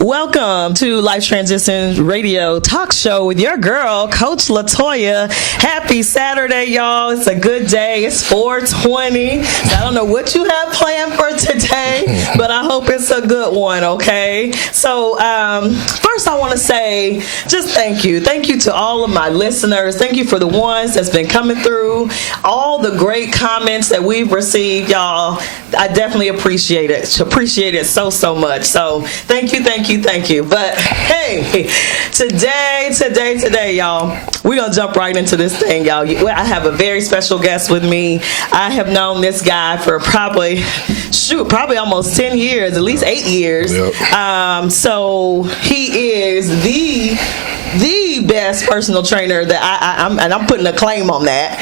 Welcome to Life Transitions Radio Talk Show with your girl, Coach LaToya. Happy Saturday, y'all. It's a good day. It's 4:20. So I don't know what you have planned for today, but I hope it's a good one, okay? So first I want to say just thank you. Thank you to all of my listeners. Thank you for the ones that's been coming through. All the great comments that we've received, y'all. I definitely appreciate it. Appreciate it so much. So thank you. But hey, today, y'all, we're going to jump right into this thing, y'all. I have a very special guest with me. I have known this guy for probably almost 10 years, at least 8 years. Yep. So he is the best personal trainer that I'm putting a claim on that.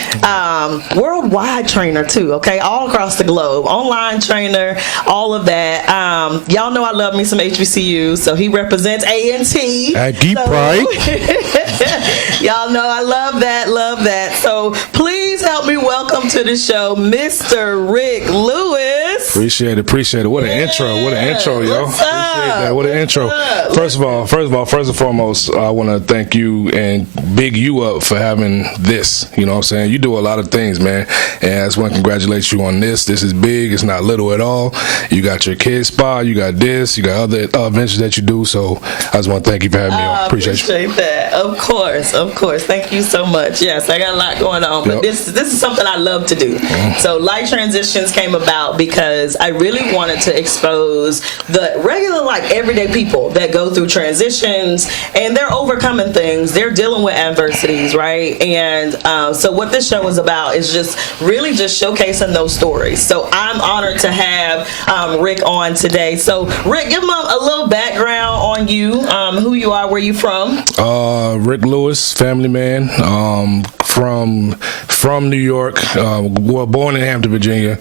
Worldwide trainer too, okay? All across the globe. Online trainer, all of that. Y'all know I love me some HBCUs, so he represents A&T. At Deep Pride. Y'all know I love that. So please help me welcome to the show, Mr. Rick Lewis. Appreciate it. What an intro, yo. Appreciate that. What an intro. First and foremost, I want to thank you and big you up for having this. You know what I'm saying? You do a lot of things, man. And I just want to congratulate you on this. This is big. It's not little at all. You got your kids spa. You got this. You got other ventures that you do. So I just want to thank you for having me on. Appreciate that. Of course. Thank you so much. Yes, I got a lot going on, but this is something I love to do. So Life Transitions came about because I really wanted to expose the regular, like, everyday people that go through transitions and they're overcoming things. They're dealing with adversities, right? And so what this show is about is just showcasing those stories. So I'm honored to have Rick on today. So Rick, give him a little background on you, who you are, where you from. Rick Lewis, family man, from New York, born in Hampton, Virginia,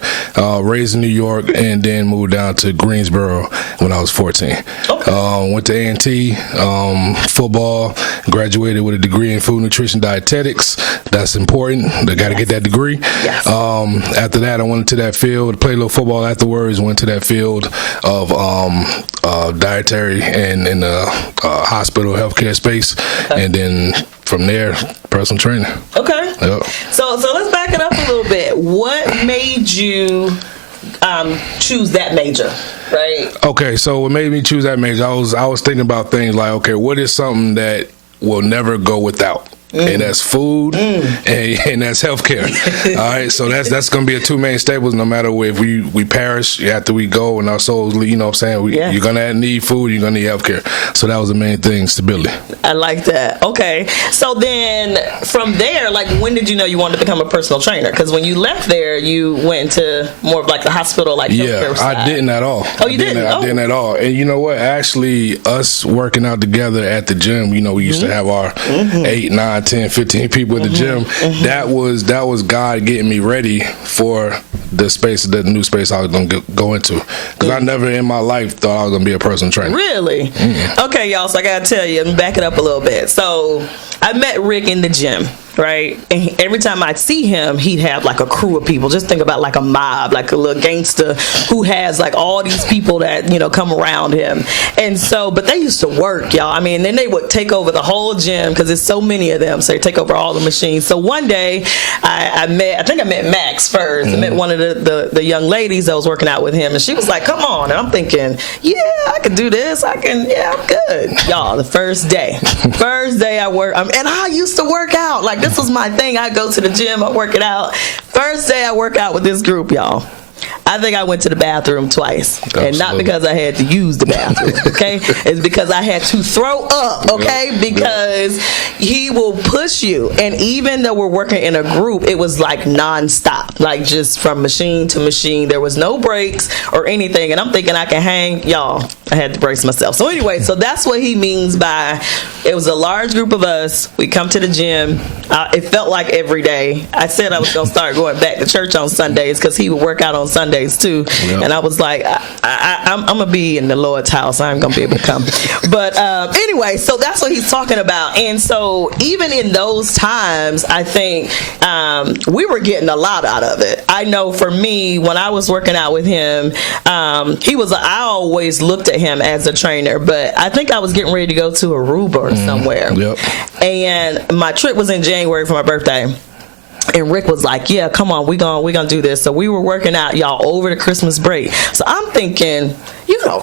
raised in New York, and then moved down to Greensboro when I was 14. Okay. Went to A&T, football, graduated with a degree in food nutrition dietetics. That's important. I got to get that degree. Yes. After that, I went into that field, played a little football afterwards, went to that field of dietary and in the hospital healthcare space, and then from there, personal training. Okay. Yep. So let's back it up a little bit. What made you choose that major? Right. Okay, so what made me choose that major? I was thinking about things like, okay, what is something that will never go without? And that's food and that's healthcare. All right, so that's going to be a two main staples no matter if we perish after we go and our souls, you know what I'm saying? You're going to need food, you're going to need healthcare. So that was the main thing, stability. I like that. Okay, so then from there, like, when did you know you wanted to become a personal trainer? Because when you left there, you went into more of like the hospital, like healthcare side. I didn't at all. Oh, you didn't? I didn't at all. And you know what? Actually, us working out together at the gym, you know, we used to have our 8, 9, 10, 15 people at the gym. That was God getting me ready for the new space I was going to go into. Because I never in my life thought I was going to be a personal trainer. Really? Okay, y'all, so I got to tell you, back it up a little bit. So I met Rick in the gym, right? And every time I'd see him, he'd have like a crew of people. Just think about like a mob, like a little gangster who has like all these people that, you know, come around him. And so, but they used to work, y'all. I mean, then they would take over the whole gym because there's so many of them. So they take over all the machines. So one day I think I met Max first. I met one of the young ladies that was working out with him. And she was like, come on. And I'm thinking, yeah, I can do this. I'm good. Y'all, the first day I work, and I used to work out. Like, this was my thing. I go to the gym, I work it out. First day I work out with this group, y'all. I think I went to the bathroom twice. Absolutely. And not because I had to use the bathroom, okay? It's because I had to throw up, okay? Because he will push you. And even though we're working in a group, it was like nonstop, like just from machine to machine. There was no breaks or anything. And I'm thinking I can hang. Y'all, I had to brace myself. So anyway, so that's what he means by it was a large group of us. We come to the gym. It felt like every day. I said I was going to start going back to church on Sundays because he would work out on Sundays. holidays too. Yep. And I was like, I'm gonna be in the Lord's house. I'm gonna be able to come. But anyway, so that's what he's talking about. And so even in those times, I think we were getting a lot out of it. I know for me, when I was working out with him, I always looked at him as a trainer, but I think I was getting ready to go to Aruba or somewhere. Yep. And my trip was in January for my birthday. And Rick was like, yeah, come on, we gonna do this. So we were working out, y'all, over the Christmas break. So I'm thinking,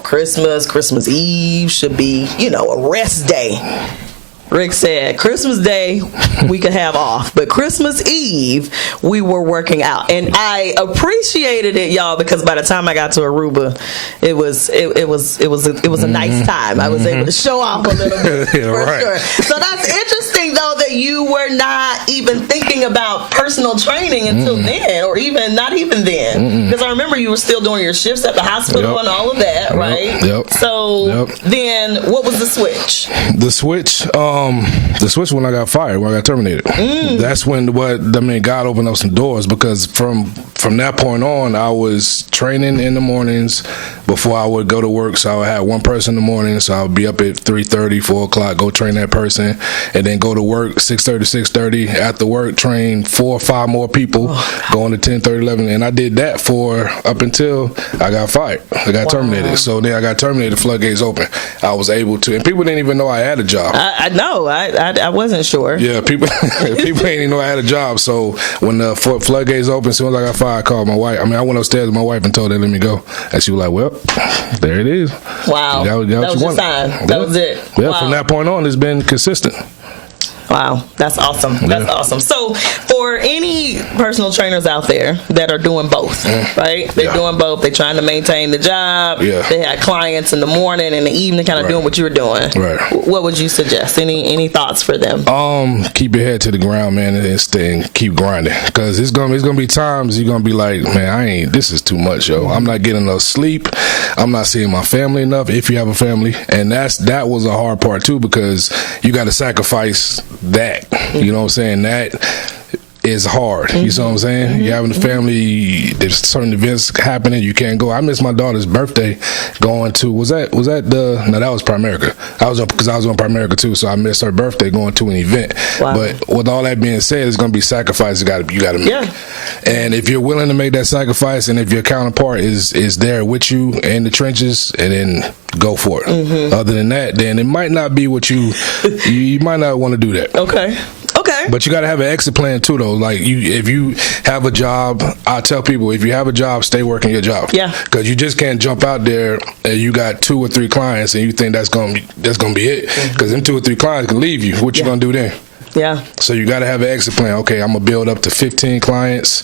Christmas Eve should be, a rest day. Rick said Christmas Day we could have off, but Christmas Eve we were working out, and I appreciated it, y'all, because by the time I got to Aruba, it was a nice time. I was able to show off a little bit sure. So that's interesting, though, that you were not even thinking about personal training until then, or not even then, because I remember you were still doing your shifts at the hospital and all of that, right? Yep. So then, what was the switch? The switch when I got fired, when I got terminated. That's when God opened up some doors, because from that point on, I was training in the mornings before I would go to work. So I would have one person in the morning, so I would be up at 3:30, 4 o'clock, go train that person, and then go to work 6:30, 6:30. After work, train 4 or 5 more people, going to 10:30, 11. And I did that up until I got fired. I got terminated. So then I got terminated, floodgates open. I was able to, and people didn't even know I had a job. I know. I wasn't sure. Yeah, people didn't even know I had a job. So when the floodgates open, as soon as I got fired, I called my wife. I went upstairs with my wife and told her to let me go. And she was like, well, there it is. Wow. That was your sign. That was it. Yeah, wow. From that point on, it's been consistent. Wow, that's awesome. That's awesome. So for any personal trainers out there that are doing both, right? They're doing both. They're trying to maintain the job. Yeah. They had clients in the morning and the evening, kind of doing what you were doing. Right. What would you suggest? Any thoughts for them? Keep your head to the ground, man, and keep grinding. Because it's gonna be times you're gonna be like, man, this is too much, yo. I'm not getting enough sleep. I'm not seeing my family enough, if you have a family. And that was a hard part too, because you got to sacrifice that. You know what I'm saying? That is hard. You know what I'm saying? You're having a family, there's certain events happening, you can't go. I missed my daughter's birthday going to, no, that was Primerica. I was on Primerica too, so I missed her birthday going to an event. Wow. But with all that being said, it's going to be sacrifices you got to make. Yeah. And if you're willing to make that sacrifice, and if your counterpart is there with you in the trenches, and then go for it. Other than that, then it might not be what you might not want to do that. Okay. But you got to have an exit plan too, though. Like if you have a job, I tell people, if you have a job, stay working your job. Yeah. Because you just can't jump out there and you got 2 or 3 clients and you think that's gonna be it. Because them 2 or 3 clients can leave you. What you gonna do then? Yeah. So you got to have an exit plan. Okay, I'm gonna build up to 15 clients,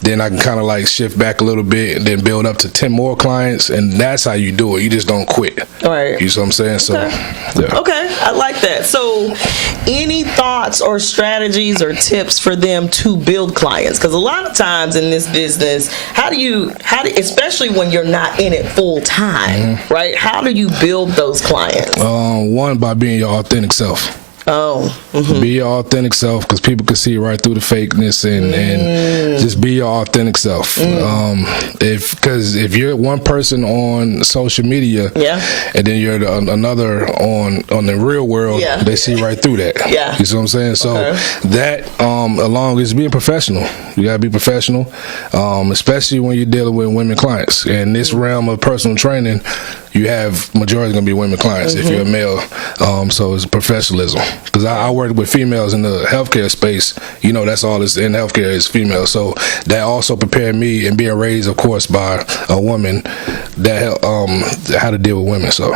then I can kind of like shift back a little bit, and then build up to 10 more clients, and that's how you do it. You just don't quit. All right. You see what I'm saying? So, yeah. Okay, I like that. So, any thoughts or strategies or tips for them to build clients? Because a lot of times in this business, how do you, especially when you're not in it full time, right? How do you build those clients? One, by being your authentic self. Be your authentic self, because people can see right through the fakeness, and just be your authentic self. Because if you're one person on social media, and then you're another on the real world, they see right through that. Yeah. You see what I'm saying? So that along is being professional. You gotta be professional, especially when you're dealing with women clients. In this realm of personal training, you have majority gonna be women clients if you're a male. So it's professionalism. Because I work with females in the healthcare space. You know, that's all that's in healthcare is female. So that also prepared me, and being raised, of course, by a woman, that how to deal with women. So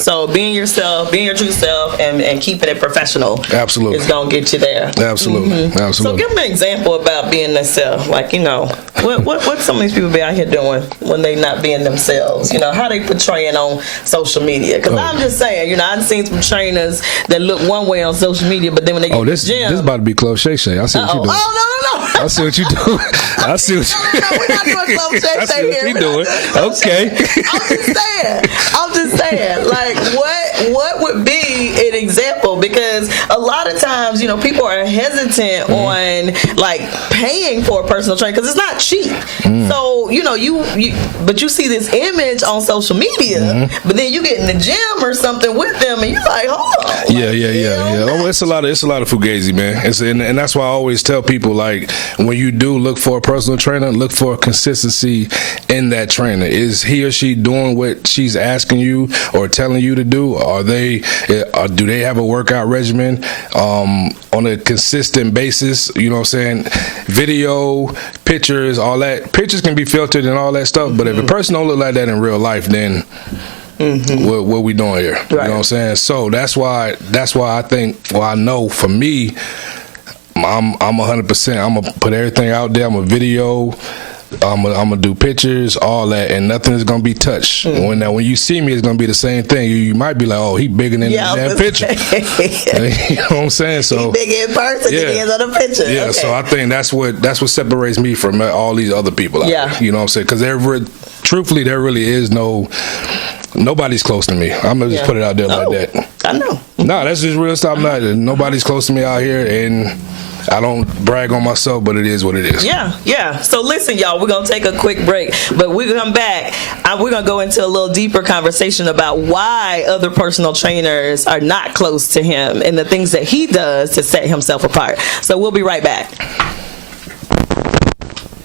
so being yourself, being your true self, and keeping it professional, absolutely, is gonna get you there. Absolutely, absolutely. So give me an example about being themselves. Like, what some of these people be out here doing when they not being themselves. How they portraying on social media. Because I'm just saying, I've seen some trainers that look one way on social media, but then when they get to the gym, this about to be Club Shay Shay. I see what you doing. Oh, no. I see what you doing. I see what you doing. No, we're not doing Club Shay Shay here. I see what you doing. Okay. I'm just saying. Like, what would be an example? Because a lot of times, people are hesitant on like paying for a personal trainer because it's not cheap. So but you see this image on social media, but then you get in the gym or something with them, and you're like, hold on. Oh, it's a lot of fugazi, man. And that's why I always tell people, like, when you do look for a personal trainer, look for consistency in that trainer. Is he or she doing what she's asking you or telling you to do? Do they have a workout regimen on a consistent basis? You know what I'm saying? Video, pictures, all that. Pictures can be filtered and all that stuff, but if a person don't look like that in real life, then what we doing here? Right. You know what I'm saying? So that's why I think, I know for me, I'm 100%. I'm gonna put everything out there. I'm a video. I'm gonna do pictures, all that, and nothing is gonna be touched. When you see me, it's gonna be the same thing. You might be like, "Oh, he bigger than that picture." You know what I'm saying? So he bigger in person than he is on the picture. Yeah. Okay. So I think that's what separates me from all these other people out there. You know what I'm saying? Because truthfully, there really is nobody's close to me. I'm gonna just put it out there like that. I know. No, that's just real stuff. Nobody's close to me out here, and I don't brag on myself, but it is what it is. Yeah. So listen, y'all, we're going to take a quick break, but we're going to come back. We're going to go into a little deeper conversation about why other personal trainers are not close to him and the things that he does to set himself apart. So we'll be right back.